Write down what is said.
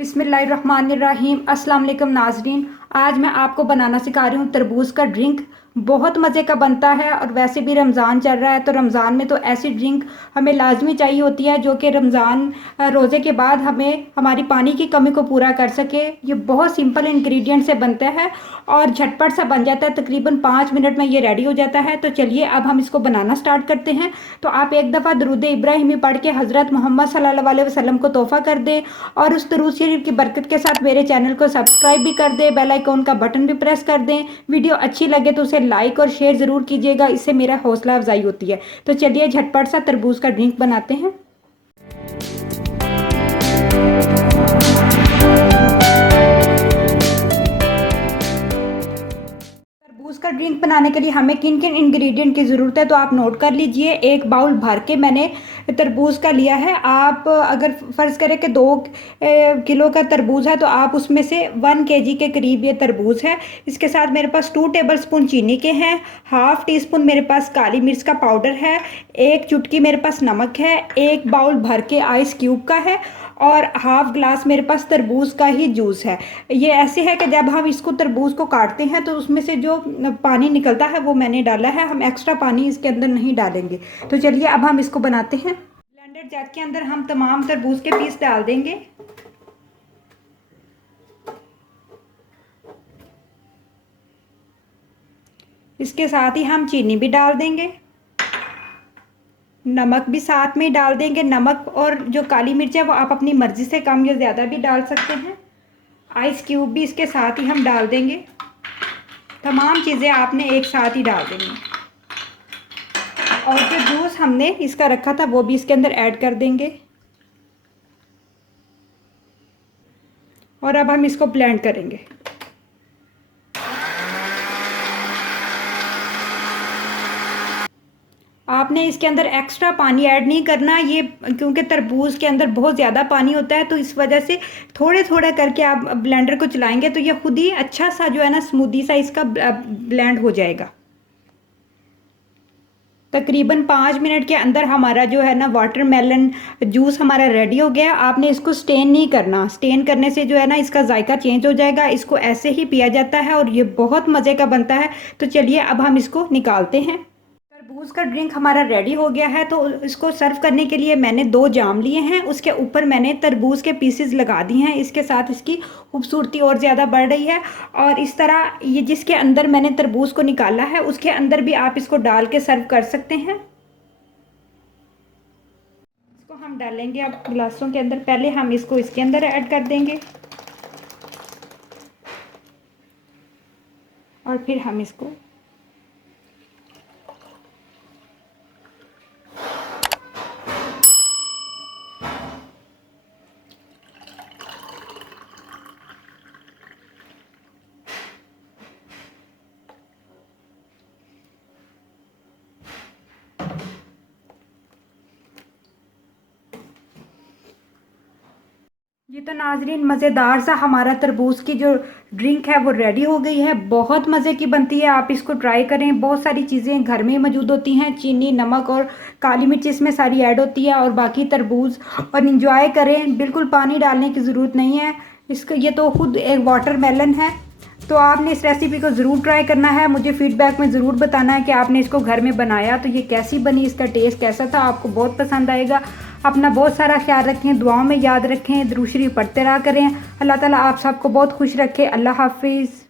बिस्मिल्लाहिर्रहमानिर्रहीम। अस्सलाम वालेकुम नाज़रीन। आज मैं आपको बनाना सिखा रही हूँ तरबूज का ड्रिंक। बहुत मज़े का बनता है और वैसे भी रमज़ान चल रहा है तो रमज़ान में तो ऐसी ड्रिंक हमें लाजमी चाहिए होती है जो कि रमज़ान रोज़े के बाद हमें हमारी पानी की कमी को पूरा कर सके। ये बहुत सिंपल इंग्रेडिएंट से बनता है और झटपट सा बन जाता है। तकरीबन 5 मिनट में ये रेडी हो जाता है। तो चलिए अब हम इसको बनाना स्टार्ट करते हैं। तो आप एक दफ़ा दरूद इब्राहिमी पढ़ के हज़रत मोहम्मद सल्लल्लाहु अलैहि वसल्लम को तोहफ़ा कर दें और उस दरूद शरीफ की बरकत के साथ मेरे चैनल को सब्सक्राइब भी कर दें, बेल आइकॉन का बटन भी प्रेस कर दें। वीडियो अच्छी लगे तो उसे लाइक और शेयर ज़रूर कीजिएगा, इससे मेरा हौसला अफजाई होती है। तो चलिए झटपट सा तरबूज का ड्रिंक बनाते हैं। तरबूज का ड्रिंक बनाने के लिए हमें किन किन इंग्रेडिएंट की ज़रूरत है तो आप नोट कर लीजिए। एक बाउल भर के मैंने तरबूज का लिया है। आप अगर फ़र्ज़ करें कि 2 किलो का तरबूज है तो आप उसमें से 1 kg के करीब ये तरबूज है। इसके साथ मेरे पास 2 टेबलस्पून चीनी के हैं, हाफ़ टी स्पून मेरे पास काली मिर्च का पाउडर है, 1 चुटकी मेरे पास नमक है, 1 बाउल भर के आइस क्यूब का है और हाफ़ ग्लास मेरे पास तरबूज का ही जूस है। ये ऐसे है कि जब हम इसको तरबूज को काटते हैं तो उसमें से जो पानी निकलता है वो मैंने डाला है, हम एक्स्ट्रा पानी इसके अंदर नहीं डालेंगे। तो चलिए अब हम इसको बनाते हैं। ब्लेंडर जग के अंदर हम तमाम तरबूज के पीस डाल देंगे। इसके साथ ही हम चीनी भी डाल देंगे, नमक भी साथ में डाल देंगे। नमक और जो काली मिर्च है वो आप अपनी मर्ज़ी से कम या ज़्यादा भी डाल सकते हैं। आइस क्यूब भी इसके साथ ही हम डाल देंगे। तमाम चीज़ें आपने एक साथ ही डाल देंगी और जो जूस हमने इसका रखा था वो भी इसके अंदर ऐड कर देंगे और अब हम इसको ब्लेंड करेंगे। आपने इसके अंदर एक्स्ट्रा पानी ऐड नहीं करना, ये क्योंकि तरबूज के अंदर बहुत ज़्यादा पानी होता है तो इस वजह से थोड़े थोड़े करके आप ब्लेंडर को चलाएंगे तो ये खुद ही अच्छा सा जो है ना स्मूदी सा इसका ब्लेंड हो जाएगा। तकरीबन 5 मिनट के अंदर हमारा जो है ना वाटरमेलन जूस हमारा रेडी हो गया। आपने इसको स्टेन नहीं करना, स्टेन करने से जो है ना इसका जायका चेंज हो जाएगा। इसको ऐसे ही पिया जाता है और ये बहुत मज़े का बनता है। तो चलिए अब हम इसको निकालते हैं। तरबूज का ड्रिंक हमारा रेडी हो गया है। तो इसको सर्व करने के लिए मैंने 2 जाम लिए हैं, उसके ऊपर मैंने तरबूज के पीसेस लगा दिए हैं। इसके साथ इसकी खूबसूरती और ज़्यादा बढ़ रही है। और इस तरह ये जिसके अंदर मैंने तरबूज को निकाला है उसके अंदर भी आप इसको डाल के सर्व कर सकते हैं। इसको हम डालेंगे अब गिलासों के अंदर। पहले हम इसको इसके अंदर ऐड कर देंगे और फिर हम इसको ये तो नाजरीन मज़ेदार सा हमारा तरबूज की जो ड्रिंक है वो रेडी हो गई है। बहुत मज़े की बनती है, आप इसको ट्राई करें। बहुत सारी चीज़ें घर में मौजूद होती हैं, चीनी, नमक और काली मिर्च इसमें सारी ऐड होती है और बाकी तरबूज, और इंजॉय करें। बिल्कुल पानी डालने की ज़रूरत नहीं है इसको, ये तो खुद एक वाटरमेलन है। तो आपने इस रेसिपी को ज़रूर ट्राई करना है। मुझे फीडबैक में ज़रूर बताना है कि आपने इसको घर में बनाया तो ये कैसी बनी, इसका टेस्ट कैसा था। आपको बहुत पसंद आएगा। अपना बहुत सारा ख्याल रखें, दुआओं में याद रखें, दुरूद शरीफ पढ़ते रहा करें। अल्लाह ताला आप सबको बहुत खुश रखे। अल्लाह हाफिज़।